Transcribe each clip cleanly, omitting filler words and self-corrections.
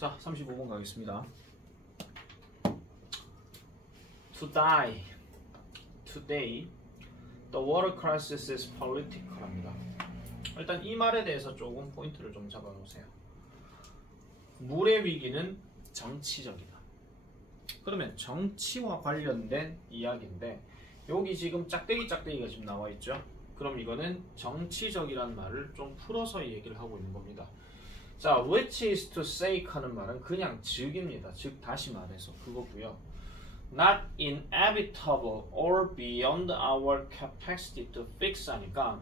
자, 35번 가겠습니다. To die today, the water crisis is political 합니다. 일단 이 말에 대해서 조금 포인트를 좀 잡아 놓으세요. 물의 위기는 정치적이다. 그러면 정치와 관련된 이야기인데 여기 지금 짝대기가 지금 나와 있죠. 그럼 이거는 정치적이란 말을 좀 풀어서 얘기를 하고 있는 겁니다. 자, which is to sake 하는 말은 그냥 즉입니다. 즉 다시 말해서 그거고요. Not inevitable or beyond our capacity to fix 하니까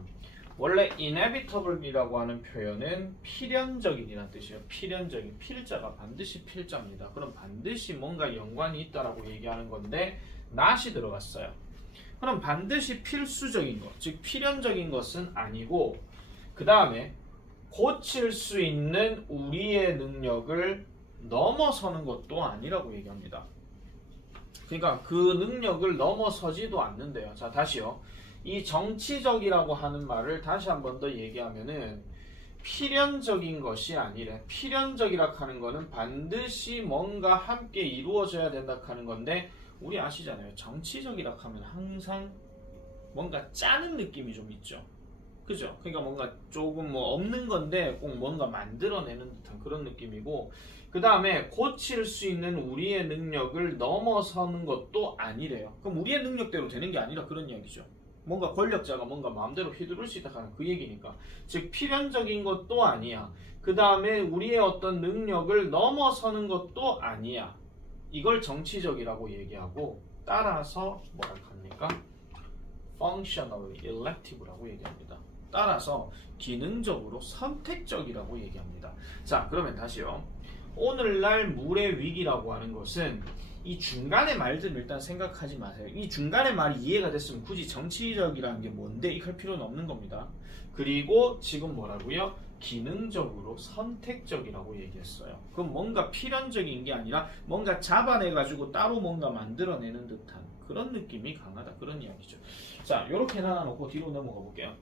원래 inevitable이라고 하는 표현은 필연적인이라는 뜻이에요. 필연적인, 필자가 반드시 필자입니다. 그럼 반드시 뭔가 연관이 있다라고 얘기하는 건데 not이 들어갔어요. 그럼 반드시 필수적인 것, 즉 필연적인 것은 아니고 그 다음에 고칠 수 있는 우리의 능력을 넘어서는 것도 아니라고 얘기합니다. 그러니까 그 능력을 넘어서지도 않는데요. 자, 다시요. 이 정치적이라고 하는 말을 다시 한 번 더 얘기하면은 필연적인 것이 아니래. 필연적이라 하는 거는 반드시 뭔가 함께 이루어져야 된다 하는 건데 우리 아시잖아요. 정치적이라 하면 항상 뭔가 짜는 느낌이 좀 있죠. 그죠? 그러니까 뭔가 조금 뭐 없는 건데 꼭 뭔가 만들어내는 듯한 그런 느낌이고 그 다음에 고칠 수 있는 우리의 능력을 넘어서는 것도 아니래요. 그럼 우리의 능력대로 되는 게 아니라 그런 이야기죠. 뭔가 권력자가 뭔가 마음대로 휘두를 수 있다 하는 그 얘기니까. 즉 필연적인 것도 아니야. 그 다음에 우리의 어떤 능력을 넘어서는 것도 아니야. 이걸 정치적이라고 얘기하고 따라서 뭐라 합니까? functionally elective라고 얘기합니다. 따라서 기능적으로 선택적이라고 얘기합니다. 자, 그러면 다시요. 오늘날 물의 위기라고 하는 것은 이 중간의 말들을 일단 생각하지 마세요. 이 중간의 말이 이해가 됐으면 굳이 정치적이라는 게 뭔데 이럴 필요는 없는 겁니다. 그리고 지금 뭐라고요? 기능적으로 선택적이라고 얘기했어요. 그럼 뭔가 필연적인 게 아니라 뭔가 잡아내가지고 따로 뭔가 만들어내는 듯한 그런 느낌이 강하다. 그런 이야기죠. 자, 이렇게 나눠놓고 뒤로 넘어가 볼게요.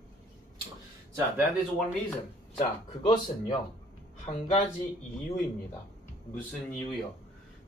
자, that is one reason. 자, 그것은요. 한 가지 이유입니다. 무슨 이유요?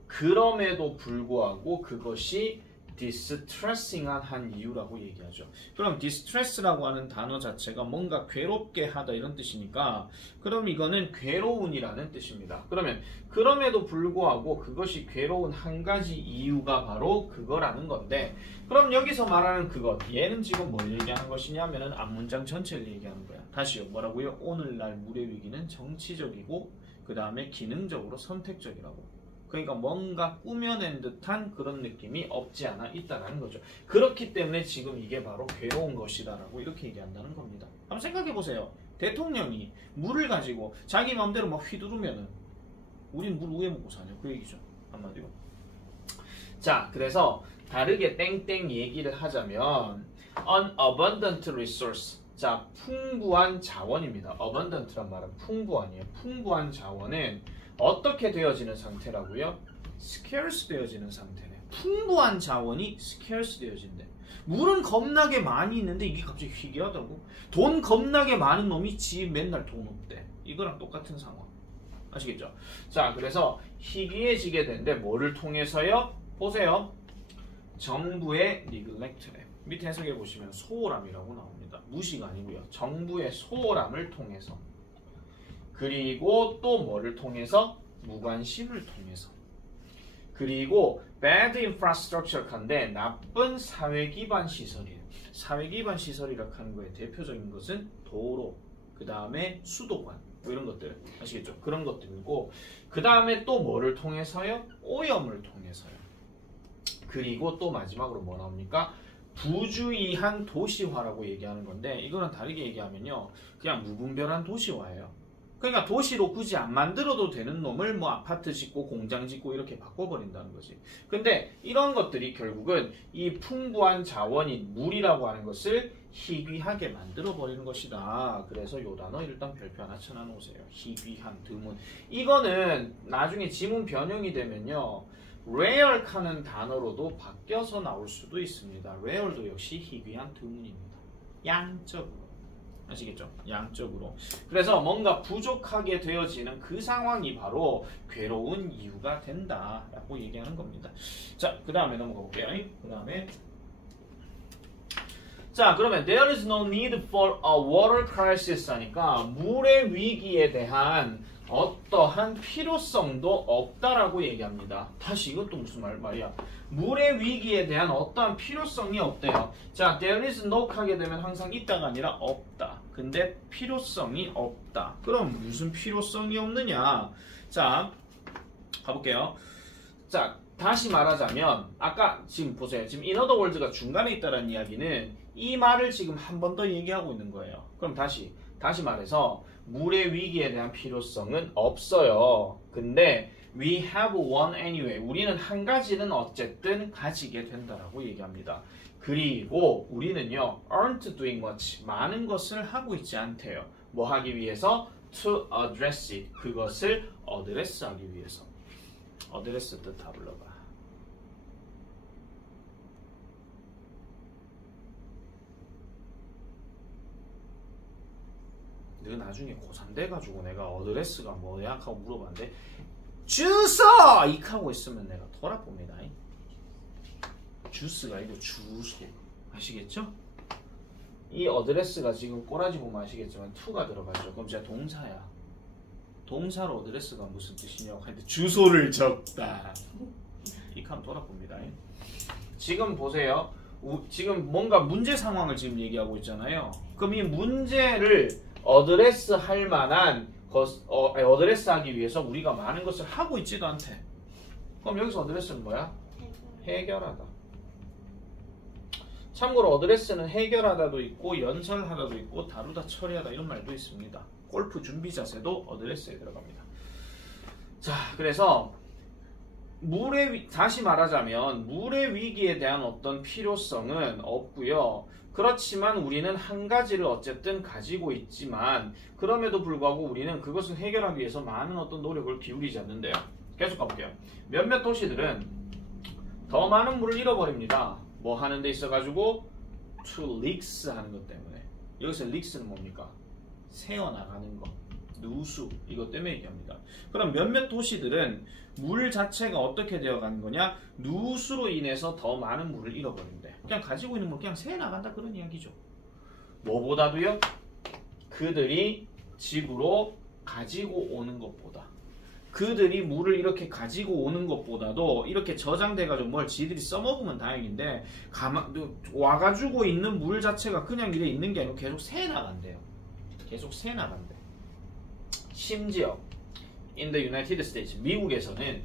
그럼에도 불구하고 그것이 distressing한 한 이유라고 얘기하죠. 그럼 distress라고 하는 단어 자체가 뭔가 괴롭게 하다 이런 뜻이니까 그럼 이거는 괴로운이라는 뜻입니다. 그러면 그럼에도 불구하고 그것이 괴로운 한 가지 이유가 바로 그거라는 건데 그럼 여기서 말하는 그것 얘는 지금 뭘 얘기하는 것이냐면은 앞문장 전체를 얘기하는 거야. 다시요. 뭐라고요? 오늘날 물의 위기는 정치적이고 그 다음에 기능적으로 선택적이라고. 그러니까 뭔가 꾸며낸 듯한 그런 느낌이 없지 않아 있다는 거죠. 그렇기 때문에 지금 이게 바로 괴로운 것이다라고 이렇게 얘기한다는 겁니다. 한번 생각해 보세요. 대통령이 물을 가지고 자기 마음대로 막 휘두르면은 우린 물 우에 먹고 사냐 그 얘기죠. 한마디로. 자, 그래서 다르게 땡땡 얘기를 하자면 an abundant resource. 자, 풍부한 자원입니다. abundant란 말은 풍부한이에요. 풍부한 자원은 어떻게 되어지는 상태라고요? scarce 되어지는 상태네. 풍부한 자원이 scarce 되어진대. 물은 겁나게 많이 있는데 이게 갑자기 희귀하다고? 돈 겁나게 많은 놈이 지 맨날 돈 없대. 이거랑 똑같은 상황. 아시겠죠? 자, 그래서 희귀해지게 되는데 뭐를 통해서요? 보세요. 정부의 neglect래. 밑에 해석해 보시면 소홀함이라고 나옵니다. 무시가 아니고요. 정부의 소홀함을 통해서. 그리고 또 뭐를 통해서? 무관심을 통해서. 그리고 bad infrastructure 칸데 나쁜 사회 기반 시설이에요. 사회 기반 시설이라고 하는 거에 대표적인 것은 도로, 그 다음에 수도관 뭐 이런 것들 아시겠죠? 그런 것들이고 그 다음에 또 뭐를 통해서요? 오염을 통해서요. 그리고 또 마지막으로 뭐 나옵니까? 부주의한 도시화라고 얘기하는 건데 이거는 다르게 얘기하면요. 그냥 무분별한 도시화예요. 그러니까 도시로 굳이 안 만들어도 되는 놈을 뭐 아파트 짓고 공장 짓고 이렇게 바꿔버린다는 거지. 근데 이런 것들이 결국은 이 풍부한 자원인 물이라고 하는 것을 희귀하게 만들어버리는 것이다. 그래서 요 단어 일단 별표 하나 쳐놔놓으세요. 희귀한, 드문. 이거는 나중에 지문 변형이 되면요. rare 하는 단어로도 바뀌어서 나올 수도 있습니다. rare도 역시 희귀한, 드문입니다. 양적으로. 아시겠죠? 양적으로. 그래서 뭔가 부족하게 되어지는 그 상황이 바로 괴로운 이유가 된다라고 얘기하는 겁니다. 자, 그 다음에 넘어가 볼게요. 그 다음에 자, 그러면 there is no need for a water crisis 하니까 물의 위기에 대한 어떠한 필요성도 없다라고 얘기합니다. 다시 이것도 무슨 말이야? 물의 위기에 대한 어떠한 필요성이 없대요. 자, there is no 하게 되면 항상 있다가 아니라 없다. 근데 필요성이 없다. 그럼 무슨 필요성이 없느냐? 자, 가볼게요. 자, 다시 말하자면 아까 지금 보세요. 지금 in other words가 중간에 있다는 이야기는 이 말을 지금 한 번 더 얘기하고 있는 거예요. 그럼 다시 말해서 물의 위기에 대한 필요성은 없어요. 근데 we have one anyway. 우리는 한 가지는 어쨌든 가지게 된다라고 얘기합니다. 그리고 우리는요, aren't doing much. 많은 것을 하고 있지 않대요. 뭐 하기 위해서? to address it. 그것을 어드레스 하기 위해서. 어드레스 뜻 다 불러봐. 너 나중에 고3 돼가지고 내가 어드레스가 뭐야 하고 물어봤는데 주소! 이하고 있으면 내가 돌아봅니다. 주스가 아니고 주소. 아시겠죠? 이 어드레스가 지금 꼬라지 보면 아시겠지만 to가 들어가죠. 그럼 진짜 동사야. 동사로 어드레스가 무슨 뜻이냐고 하는데 주소를 적다. 이하면 돌아봅니다. 지금 보세요. 지금 뭔가 문제 상황을 지금 얘기하고 있잖아요. 그럼 이 문제를 어드레스 할 만한 어드레스 하기 위해서 우리가 많은 것을 하고 있지도 않대. 그럼 여기서 어드레스는 뭐야? 해결하다. 참고로 어드레스는 해결하다도 있고 연설하다도 있고 다루다 처리하다 이런 말도 있습니다. 골프 준비 자세도 어드레스에 들어갑니다. 자, 그래서 다시 말하자면 물의 위기에 대한 어떤 필요성은 없고요. 그렇지만 우리는 한 가지를 어쨌든 가지고 있지만 그럼에도 불구하고 우리는 그것을 해결하기 위해서 많은 어떤 노력을 기울이지 않는데요. 계속 가볼게요. 몇몇 도시들은 더 많은 물을 잃어버립니다. 뭐 하는 데 있어가지고 to leaks 하는 것 때문에. 여기서 leaks는 뭡니까? 새어나가는 거. 누수. 이것 때문에 얘기합니다. 그럼 몇몇 도시들은 물 자체가 어떻게 되어가는 거냐? 누수로 인해서 더 많은 물을 잃어버린대. 그냥 가지고 있는 물 그냥 새어나간다 그런 이야기죠. 뭐보다도요? 그들이 집으로 가지고 오는 것보다. 그들이 물을 이렇게 가지고 오는 것보다도 이렇게 저장돼가지고 뭘 지들이 써먹으면 다행인데 와가지고 있는 물 자체가 그냥 이래 있는 게 아니고 계속 새나간대요. 계속 새나간대. 심지어 in the United States 미국에서는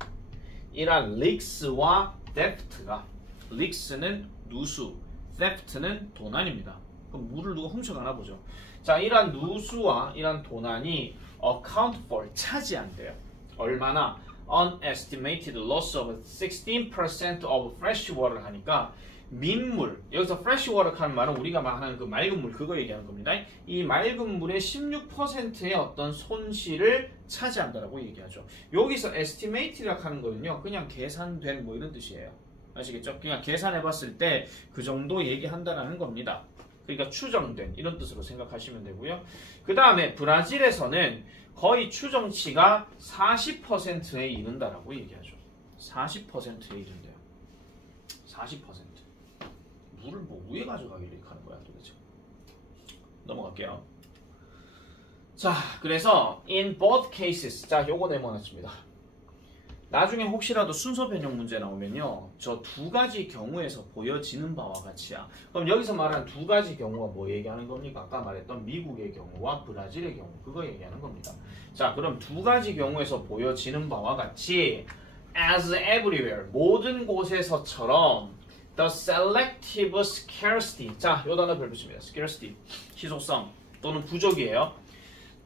이러한 leaks와 theft가 leaks는 누수, theft는 도난입니다. 그럼 물을 누가 훔쳐가나 보죠. 자, 이러한 누수와 이러한 도난이 account for 차지한대요. 얼마나? Unestimated loss of 16% of fresh water 하니까 민물, 여기서 fresh water 하는 말은 우리가 말하는 그 맑은 물 그거 얘기하는 겁니다. 이 맑은 물의 16%의 어떤 손실을 차지한다라고 얘기하죠. 여기서 estimate라고 하는 거는요, 그냥 계산된 뭐 이런 뜻이에요. 아시겠죠? 그냥 계산해봤을 때 그 정도 얘기한다라는 겁니다. 그러니까 추정된 이런 뜻으로 생각하시면 되고요. 그 다음에 브라질에서는 거의 추정치가 40%에 이른다라고 얘기하죠. 40%에 이른대요. 40%. 물을 뭐 위에 가져가길래 이렇게 하는 거야 도대체. 넘어갈게요. 자, 그래서 in both cases. 자, 요거 네모났습니다. 나중에 혹시라도 순서 변형 문제 나오면요, 저 두 가지 경우에서 보여지는 바와 같이야. 그럼 여기서 말하는 두 가지 경우가 뭐 얘기하는 겁니까? 아까 말했던 미국의 경우와 브라질의 경우, 그거 얘기하는 겁니다. 자, 그럼 두 가지 경우에서 보여지는 바와 같이 as everywhere, 모든 곳에서처럼 the selective scarcity. 자, 요 단어 별 붙입니다. scarcity, 희소성 또는 부족이에요.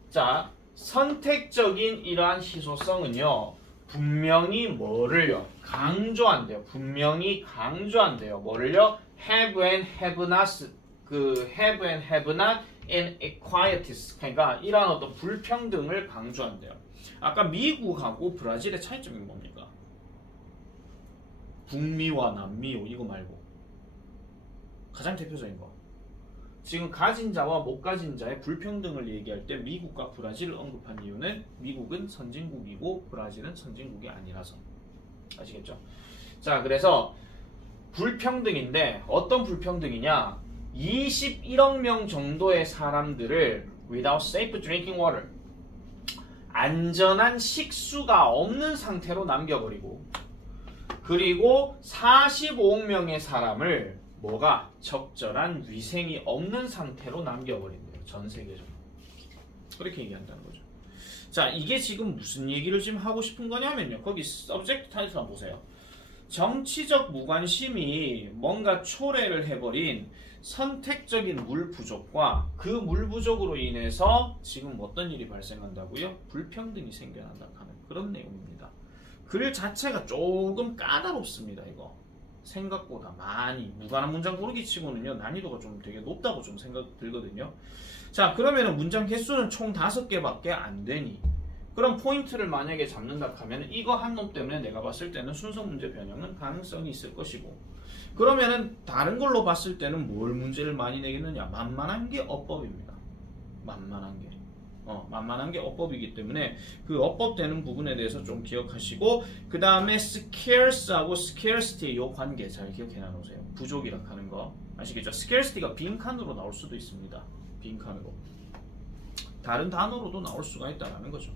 자, 선택적인 이러한 희소성은요, 분명히 뭐를요? 강조한대요. 분명히 강조한대요. 뭐를요? have and have not, have and have not inequalities. 그러니까 이러한 어떤 불평등을 강조한대요. 아까 미국하고 브라질의 차이점이 뭡니까? 북미와 남미 이거 말고 가장 대표적인 거. 지금 가진 자와 못 가진 자의 불평등을 얘기할 때 미국과 브라질을 언급한 이유는 미국은 선진국이고 브라질은 선진국이 아니라서. 아시겠죠? 자, 그래서 불평등인데 어떤 불평등이냐? 21억 명 정도의 사람들을 without safe drinking water, 안전한 식수가 없는 상태로 남겨버리고, 그리고 45억 명의 사람을 뭐가 적절한 위생이 없는 상태로 남겨버린대요. 전 세계적으로. 그렇게 얘기한다는 거죠. 자, 이게 지금 무슨 얘기를 지금 하고 싶은 거냐면요. 거기 서브젝트 타이틀 한번 보세요. 정치적 무관심이 뭔가 초래를 해버린 선택적인 물 부족과 그 물 부족으로 인해서 지금 어떤 일이 발생한다고요? 불평등이 생겨난다 하는 그런 내용입니다. 글 자체가 조금 까다롭습니다. 이거 생각보다 많이 무관한 문장 고르기 치고는요 난이도가 좀 되게 높다고 좀 생각 들거든요. 자, 그러면은 문장 개수는 총 5개밖에 안 되니, 그럼 포인트를 만약에 잡는다 하면 이거 한 놈 때문에 내가 봤을 때는 순서 문제 변형은 가능성이 있을 것이고, 그러면은 다른 걸로 봤을 때는 뭘 문제를 많이 내겠느냐? 만만한 게 어법입니다. 만만한 게. 만만한 게 어법이기 때문에 그 어법되는 부분에 대해서 좀 기억하시고, 그 다음에 scarce하고 scarcity 요 관계 잘 기억해 놔놓으세요. 부족이라 하는 거 아시겠죠? scarcity가 빈칸으로 나올 수도 있습니다. 빈칸으로. 다른 단어로도 나올 수가 있다는 거죠.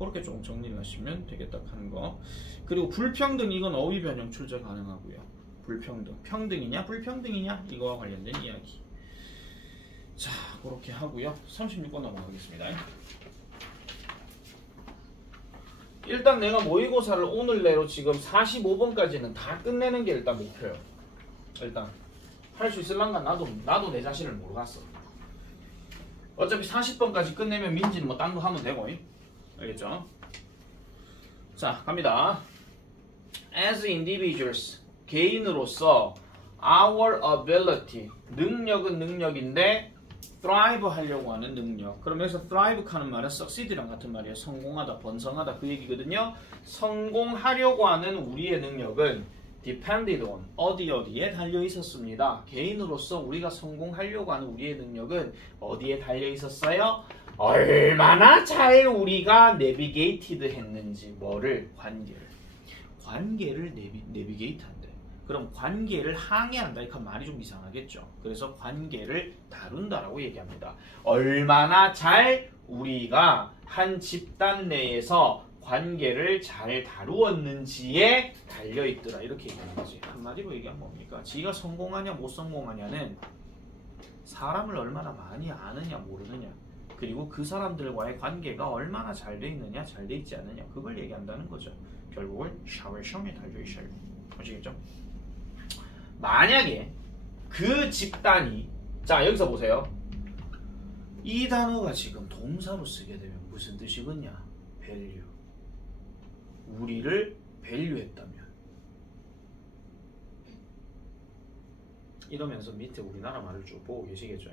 그렇게 조금 정리를 하시면 되겠다 하는 거. 그리고 불평등, 이건 어휘 변형 출제 가능하고요. 불평등, 평등이냐 불평등이냐 이거와 관련된 이야기. 자, 그렇게 하고요. 36번 넘어가겠습니다. 일단 내가 모의고사를 오늘 내로 지금 45번까지는 다 끝내는 게 일단 목표예요. 일단 할 수 있을란가 나도 내 자신을 모르겠어. 어차피 40번까지 끝내면 민지는 뭐 딴 거 하면 되고, 알겠죠? 자, 갑니다. As individuals, 개인으로서 our ability, 능력은 능력인데 thrive 하려고 하는 능력. 그럼 여기서 thrive 하는 말은 succeed랑 같은 말이에요. 성공하다, 번성하다 그 얘기거든요. 성공하려고 하는 우리의 능력은 depended on, 어디에 달려 있었습니다. 개인으로서 우리가 성공하려고 하는 우리의 능력은 어디에 달려 있었어요? 얼마나 잘 우리가 내비게이티드 했는지. 뭐를? 관계를 내비게이트 한대. 그럼 관계를 항해한다 이렇게 말이 좀 이상하겠죠. 그래서 관계를 다룬다라고 얘기합니다. 얼마나 잘 우리가 한 집단 내에서 관계를 잘 다루었는지에 달려있더라 이렇게 얘기하는 거지. 한마디로 얘기하면 뭡니까? 지가 성공하냐 못 성공하냐는 사람을 얼마나 많이 아느냐 모르느냐, 그리고 그 사람들과의 관계가 얼마나 잘 돼 있느냐 잘 돼 있지 않느냐, 그걸 얘기한다는 거죠. 결국은 샤워성에 달려있어요. 아시겠죠? 만약에 그 집단이, 자 여기서 보세요. 이 단어가 지금 동사로 쓰게 되면 무슨 뜻이겠냐? value. 우리를 밸류했다면, 이러면서 밑에 우리나라 말을 쭉 보고 계시겠죠?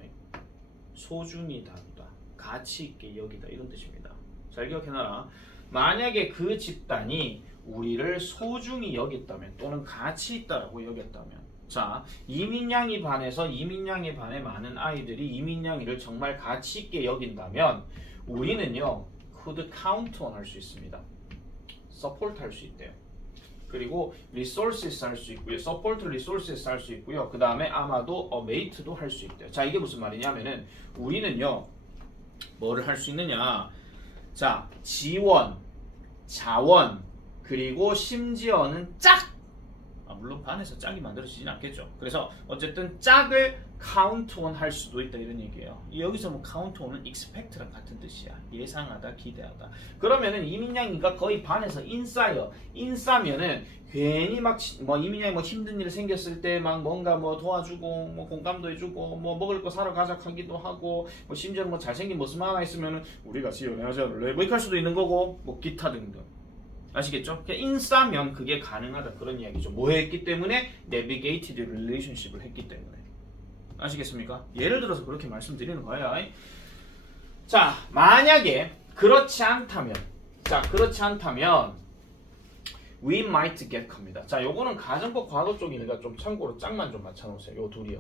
소중히 다루다, 가치 있게 여기다 이런 뜻입니다. 잘 기억해놔라. 만약에 그 집단이 우리를 소중히 여겼다면 또는 가치 있다라고 여겼다면, 자 이민양이 반에서 이민양의 반에 많은 아이들이 이민양이를 정말 가치 있게 여긴다면 우리는요 could count on 할 수 있습니다. support 할 수 있대요. 그리고 resources 할 수 있고요. support resources 할 수 있고요. 그 다음에 아마도 mate도 할 수 있대요. 자 이게 무슨 말이냐면은 우리는요 뭐를 할 수 있느냐? 자 지원, 자원, 그리고 심지어는 짝! 물론 반에서 짝이 만들어지진 않겠죠. 그래서 어쨌든 짝을 count on 할 수도 있다 이런 얘기예요. 여기서 뭐 count on은 expect랑 같은 뜻이야. 예상하다, 기대하다. 그러면은 이민양이가 거의 반에서 인싸요. 인싸면은 괜히 막 뭐 이민양이 뭐 힘든 일 생겼을 때 막 뭔가 뭐 도와주고 뭐 공감도 해주고 뭐 먹을 거 사러 가자 하기도 하고 뭐 심지어 뭐 잘생긴 모습 하나 있으면은 우리가 지원하자를 뭐 이렇게 할 수도 있는 거고 뭐 기타 등등. 아시겠죠? 인싸면 그게 가능하다 그런 이야기죠. 뭐 했기 때문에? Navigated relationship을 했기 때문에. 아시겠습니까? 예를 들어서 그렇게 말씀드리는 거예요. 자, 만약에 그렇지 않다면, we might get 겁니다. 자, 요거는 가정법 과거 쪽이니까 좀 참고로 짝만 좀 맞춰놓으세요. 요 둘이요.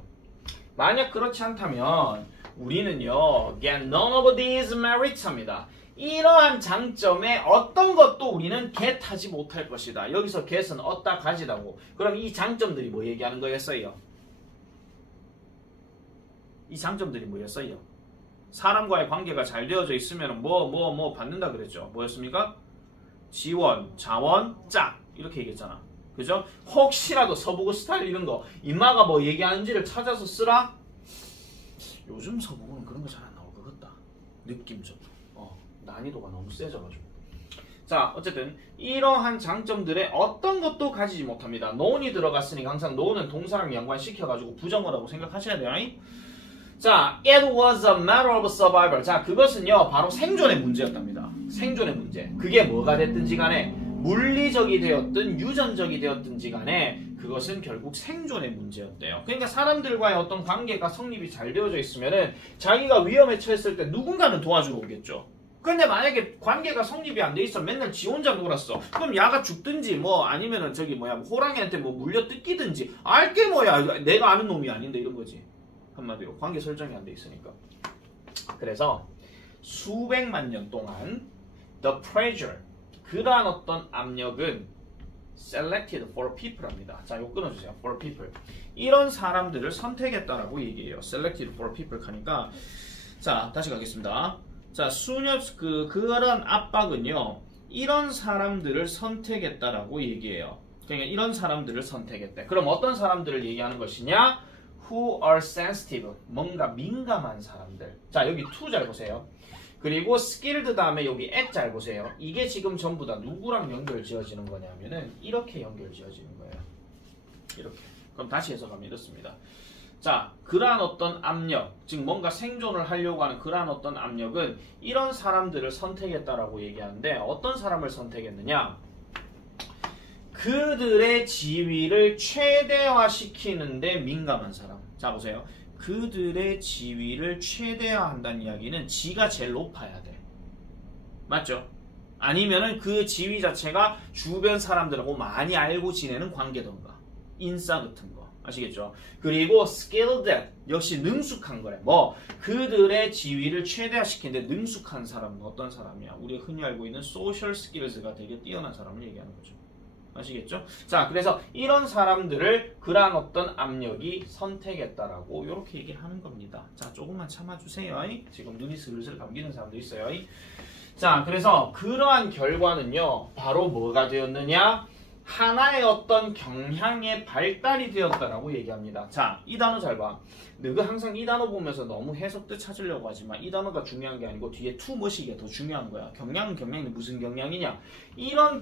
만약 그렇지 않다면 우리는요 get none of these merits 합니다. 이러한 장점에 어떤 것도 우리는 get하지 못할 것이다. 여기서 get은 얻다 가지다고. 그럼 이 장점들이 뭐 얘기하는 거였어요? 이 장점들이 뭐였어요? 사람과의 관계가 잘 되어져 있으면 뭐 받는다 그랬죠. 뭐였습니까? 지원, 자원, 짝 이렇게 얘기했잖아. 그죠? 혹시라도 서부고 스타일 이런 거 인마가 뭐 얘기하는지를 찾아서 쓰라? 요즘 서부고는 그런 거 잘 안 나올 것 같다. 느낌적으로. 난이도가 너무 세져가지고. 자, 어쨌든 이러한 장점들의 어떤 것도 가지지 못합니다. none이 들어갔으니 항상 none은 동사랑 연관시켜가지고 부정어라고 생각하셔야 돼요. 자, it was a matter of survival. 자, 그것은요 바로 생존의 문제였답니다. 생존의 문제. 그게 뭐가 됐든지 간에 물리적이 되었든 유전적이 되었든지 간에 그것은 결국 생존의 문제였대요. 그러니까 사람들과의 어떤 관계가 성립이 잘 되어져 있으면은 자기가 위험에 처했을 때 누군가는 도와주러 오겠죠. 근데 만약에 관계가 성립이 안 돼 있어 맨날 지 혼자 놀았어. 그럼 야가 죽든지 뭐 아니면은 저기 뭐야 호랑이한테 뭐 물려 뜯기든지 알게 뭐야 내가 아는 놈이 아닌데 이런 거지. 한마디로 관계 설정이 안 돼 있으니까. 그래서 수백만 년 동안 the pressure 그러한 어떤 압력은 selected for people 합니다. 자, 이거 끊어주세요. for people. 이런 사람들을 선택했다라고 얘기해요. selected for people 하니까 자, 다시 가겠습니다. 자, 그런 압박은요. 이런 사람들을 선택했다라고 얘기해요. 그러니까 이런 사람들을 선택했대. 그럼 어떤 사람들을 얘기하는 것이냐? Who are sensitive. 뭔가 민감한 사람들. 자, 여기 to 잘 보세요. 그리고 skilled 다음에 여기 at 잘 보세요. 이게 지금 전부 다 누구랑 연결 지어지는 거냐면은 이렇게 연결 지어지는 거예요. 이렇게. 그럼 다시 해석하면 이렇습니다. 자, 그러한 어떤 압력, 즉 뭔가 생존을 하려고 하는 그러한 어떤 압력은 이런 사람들을 선택했다라고 얘기하는데 어떤 사람을 선택했느냐? 그들의 지위를 최대화시키는데 민감한 사람. 자, 보세요. 그들의 지위를 최대화한다는 이야기는 지가 제일 높아야 돼. 맞죠? 아니면은 그 지위 자체가 주변 사람들하고 많이 알고 지내는 관계던가 인싸 같은 거. 아시겠죠? 그리고 skilled 역시 능숙한 거래. 뭐 그들의 지위를 최대화시키는데 능숙한 사람은 어떤 사람이야? 우리가 흔히 알고 있는 social skills가 되게 뛰어난 사람을 얘기하는 거죠. 아시겠죠? 자, 그래서 이런 사람들을 그러한 어떤 압력이 선택했다라고 이렇게 얘기를 하는 겁니다. 자, 조금만 참아주세요. 지금 눈이 슬슬 감기는 사람도 있어요. 자, 그래서 그러한 결과는요 바로 뭐가 되었느냐? 하나의 어떤 경향의 발달이 되었다라고 얘기합니다. 자, 이 단어 잘 봐. 너가 항상 이 단어 보면서 너무 해석 뜻 찾으려고 하지만 이 단어가 중요한 게 아니고 뒤에 to 뭐시기가 더 중요한 거야. 경향은 경향인데 무슨 경향이냐? 이런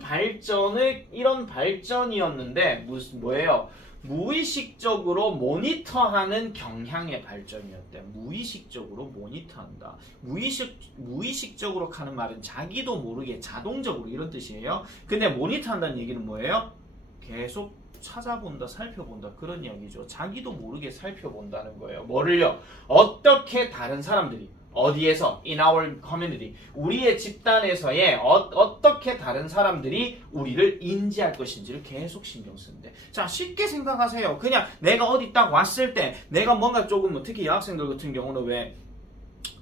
발전이었는데 뭐예요? 무의식적으로 모니터하는 경향의 발전이었대. 무의식적으로 모니터한다. 무의식적으로 하는 말은 자기도 모르게 자동적으로 이런 뜻이에요. 근데 모니터한다는 얘기는 뭐예요? 계속 찾아본다, 살펴본다 그런 이야기죠. 자기도 모르게 살펴본다는 거예요. 뭐를요? 어떻게 다른 사람들이 어디에서? In our community. 우리의 집단에서의 어떻게 다른 사람들이 우리를 인지할 것인지를 계속 신경 쓰는데. 자, 쉽게 생각하세요. 그냥 내가 어디 딱 왔을 때 내가 뭔가 조금 특히 여학생들 같은 경우는 왜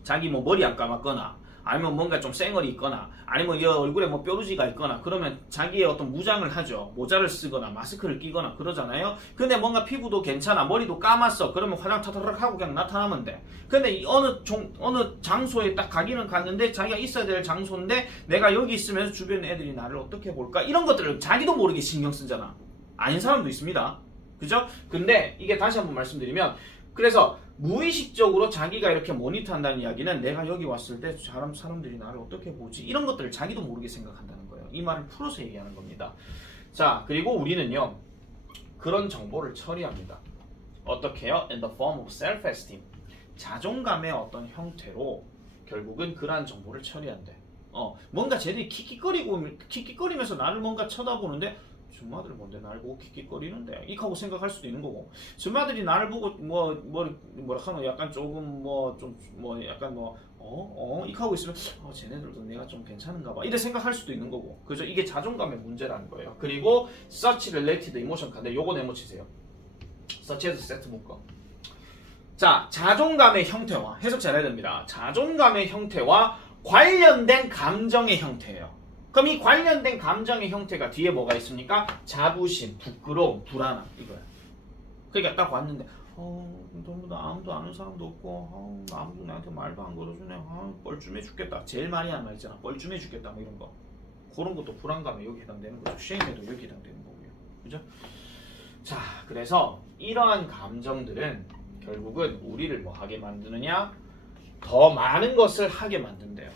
자기 뭐 머리 안 감았거나 아니면 뭔가 좀 쌩얼이 있거나 아니면 이 얼굴에 뭐 뾰루지가 있거나 그러면 자기의 어떤 무장을 하죠. 모자를 쓰거나 마스크를 끼거나 그러잖아요. 근데 뭔가 피부도 괜찮아. 머리도 감았어. 그러면 화장 타다락 하고 그냥 나타나면 돼. 근데 어느 장소에 딱 가기는 갔는데 자기가 있어야 될 장소인데 내가 여기 있으면서 주변 애들이 나를 어떻게 볼까? 이런 것들을 자기도 모르게 신경 쓰잖아. 아닌 사람도 있습니다. 그죠? 근데 이게 다시 한번 말씀드리면 그래서 무의식적으로 자기가 이렇게 모니터한다는 이야기는 내가 여기 왔을 때 사람들이 나를 어떻게 보지? 이런 것들을 자기도 모르게 생각한다는 거예요. 이 말을 풀어서 얘기하는 겁니다. 자, 그리고 우리는요. 그런 정보를 처리합니다. 어떻게 해요? In the form of self-esteem. 자존감의 어떤 형태로 결국은 그러한 정보를 처리한대. 뭔가 쟤들이 킥킥거리면서 나를 뭔가 쳐다보는데 줌마들이 뭔데 나를 보고 킥킥거리는데 이하고 생각할 수도 있는 거고 줌마들이 나를 보고 뭐라 하노 약간 조금 약간 이하고 있으면 쟤네들도 내가 좀 괜찮은가 봐 이래 생각할 수도 있는 거고 그죠? 이게 자존감의 문제라는 거예요. 그리고 such related emotion 근데 요거 네모치세요. such as 세트 묶어. 자, 자존감의 형태와 해석 잘해야 됩니다. 자존감의 형태와 관련된 감정의 형태예요. 그럼 이 관련된 감정의 형태가 뒤에 뭐가 있습니까? 자부심, 부끄러움, 불안함 이거예요. 그러니까 딱 왔는데 너무 아무도 아는 사람도 없고 아무도 나한테 말도 안 걸어주네. 뻘쭘해 죽겠다. 제일 많이 하는 말 있잖아. 뻘쭘해 죽겠다 뭐 이런 거. 그런 것도 불안감에 여기 해당되는 거죠. 쉐임에도 여기 해당되는 거고요. 그죠? 자, 그래서 이러한 감정들은 결국은 우리를 뭐 하게 만드느냐? 더 많은 것을 하게 만든대요.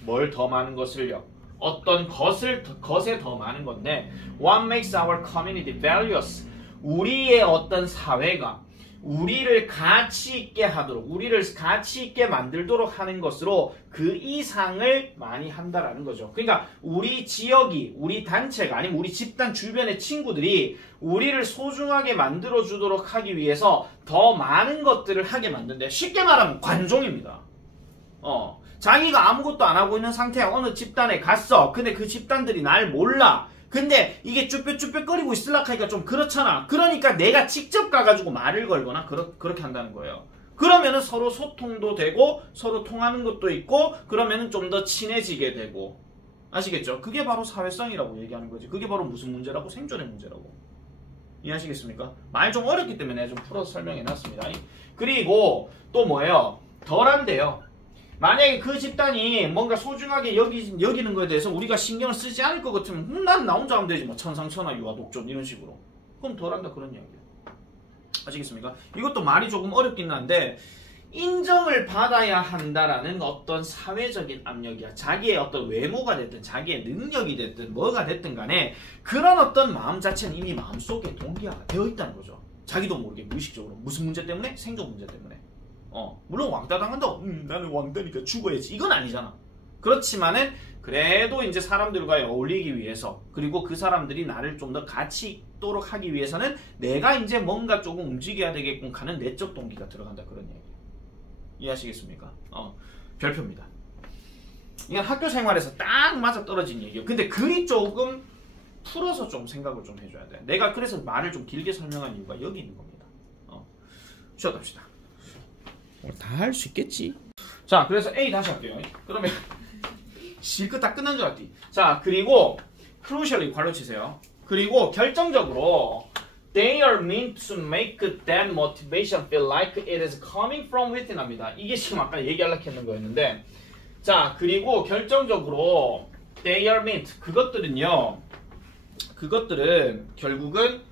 뭘 더 많은 것을요? 어떤 것에 더 많은 건데 What makes our community valuous? 우리의 어떤 사회가 우리를 가치 있게 하도록 우리를 가치 있게 만들도록 하는 것으로 그 이상을 많이 한다라는 거죠. 그러니까 우리 지역이 우리 단체가 아니면 우리 집단 주변의 친구들이 우리를 소중하게 만들어 주도록 하기 위해서 더 많은 것들을 하게 만든대. 쉽게 말하면 관종입니다. 자기가 아무것도 안 하고 있는 상태에 어느 집단에 갔어. 근데 그 집단들이 날 몰라. 근데 이게 쭈뼛쭈뼛거리고 있으려고 하니까 좀 그렇잖아. 그러니까 내가 직접 가가지고 말을 걸거나 그렇게 한다는 거예요. 그러면은 서로 소통도 되고 서로 통하는 것도 있고 그러면은 좀 더 친해지게 되고. 아시겠죠? 그게 바로 사회성이라고 얘기하는 거지. 그게 바로 무슨 문제라고? 생존의 문제라고. 이해하시겠습니까? 말 좀 어렵기 때문에 내가 좀 풀어서 설명해놨습니다. 그리고 또 뭐예요? 덜한데요. 만약에 그 집단이 뭔가 소중하게 여기는 거에 대해서 우리가 신경을 쓰지 않을 것 같으면 난 나 혼자 하면 되지 뭐 천상천하 유아독존 이런 식으로 그럼 덜한다 그런 이야기예요. 아시겠습니까? 이것도 말이 조금 어렵긴 한데 인정을 받아야 한다라는 어떤 사회적인 압력이야. 자기의 어떤 외모가 됐든 자기의 능력이 됐든 뭐가 됐든 간에 그런 어떤 마음 자체는 이미 마음속에 동기화가 되어 있다는 거죠. 자기도 모르게 무의식적으로. 무슨 문제 때문에? 생존 문제 때문에. 물론 왕따 당한다고 나는 왕따니까 죽어야지 이건 아니잖아. 그렇지만은 그래도 이제 사람들과 어울리기 위해서 그리고 그 사람들이 나를 좀 더 가치 있도록 하기 위해서는 내가 이제 뭔가 조금 움직여야 되겠군 하는 내적 동기가 들어간다 그런 얘기예요. 이해하시겠습니까? 별표입니다. 이건 학교 생활에서 딱 맞아 떨어진 얘기예요. 근데 글이 조금 풀어서 좀 생각을 좀 해줘야 돼. 내가 그래서 말을 좀 길게 설명한 이유가 여기 있는 겁니다. 쉬었다 합시다. 다 할 수 있겠지. 자, 그래서 A 다시 할게요. 그러면 실컷 다 끝난 줄 알았지. 자, 그리고 crucially 괄호 치세요. 그리고 결정적으로 they are meant to make that motivation feel like it is coming from within 합니다. 이게 지금 아까 얘기하려고 했는 거였는데 자, 그리고 결정적으로 they are meant 그것들은 결국은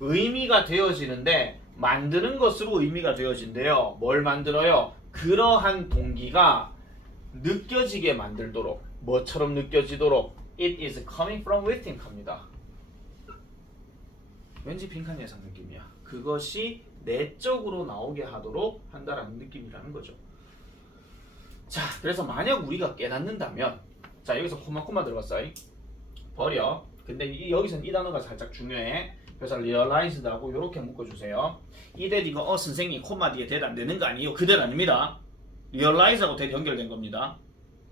의미가 되어지는데 만드는 것으로 의미가 되어진대요. 뭘 만들어요? 그러한 동기가 느껴지게 만들도록 뭐처럼 느껴지도록 It is coming from within 합니다. 왠지 빈칸 예상 느낌이야. 그것이 내적으로 나오게 하도록 한다라는 느낌이라는 거죠. 자, 그래서 만약 우리가 깨닫는다면 자, 여기서 코마 들어갔어요. 버려. 근데 여기서는 이 단어가 살짝 중요해. 그래서 realized하고 이렇게 묶어주세요. 이대 이거 선생님 콤마 뒤에 대도 안 되는 거 아니에요? 그대로 아닙니다. realize하고 대도 연결된 겁니다.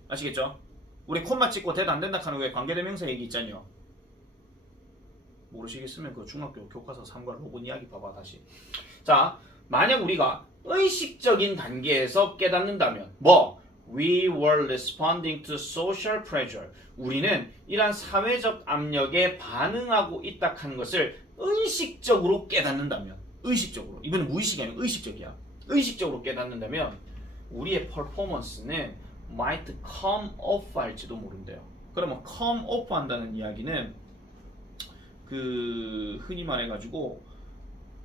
아시겠죠? 우리 콤마 찍고 대도 안 된다 하는 거에 관계대명사 얘기 있잖아요. 모르시겠으면 그 중학교 교과서 3과 로봇 이야기 봐봐 다시. 자, 만약 우리가 의식적인 단계에서 깨닫는다면 We were responding to social pressure. 우리는 이러한 사회적 압력에 반응하고 있다 하는 것을 의식적으로 깨닫는다면 의식적으로. 이번엔 무의식이 아니고 의식적이야. 의식적으로 깨닫는다면 우리의 퍼포먼스는 might come off 할지도 모른대요. 그러면 come off 한다는 이야기는 흔히 말해가지고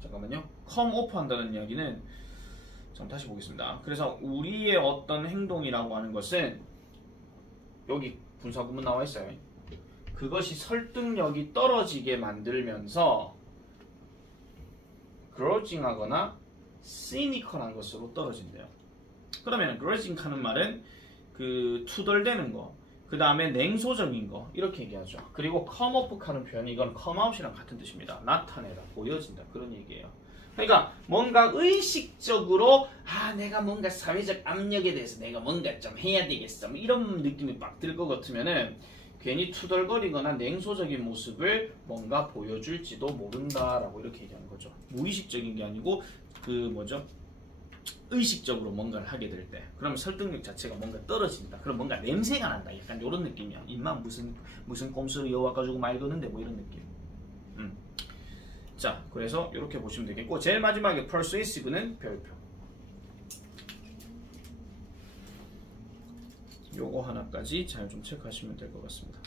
잠깐만요. come off 한다는 이야기는 다시 보겠습니다. 그래서 우리의 어떤 행동이라고 하는 것은 여기 분사구문 나와 있어요. 그것이 설득력이 떨어지게 만들면서 grudging하거나 cynical한 것으로 떨어진대요. 그러면 grudging 하는 말은 투덜대는 거, 그 다음에 냉소적인 거 이렇게 얘기하죠. 그리고 come off 하는 표현이 이건 come out이랑 같은 뜻입니다. 나타내다, 보여진다 그런 얘기예요. 그러니까 뭔가 의식적으로 내가 뭔가 사회적 압력에 대해서 내가 뭔가 좀 해야 되겠어 이런 느낌이 막 들 것 같으면은 괜히 투덜거리거나 냉소적인 모습을 뭔가 보여줄지도 모른다라고 이렇게 얘기하는 거죠. 무의식적인 게 아니고 의식적으로 뭔가를 하게 될 때, 그러면 설득력 자체가 뭔가 떨어진다. 그럼 뭔가 냄새가 난다. 약간 이런 느낌이야. 입만 무슨 꼼수를 이어와가지고 말 거는데 뭐 이런 느낌. 자, 그래서 이렇게 보시면 되겠고, 제일 마지막에 persuasive는 별표. 요거 하나까지 잘 좀 체크하시면 될 것 같습니다.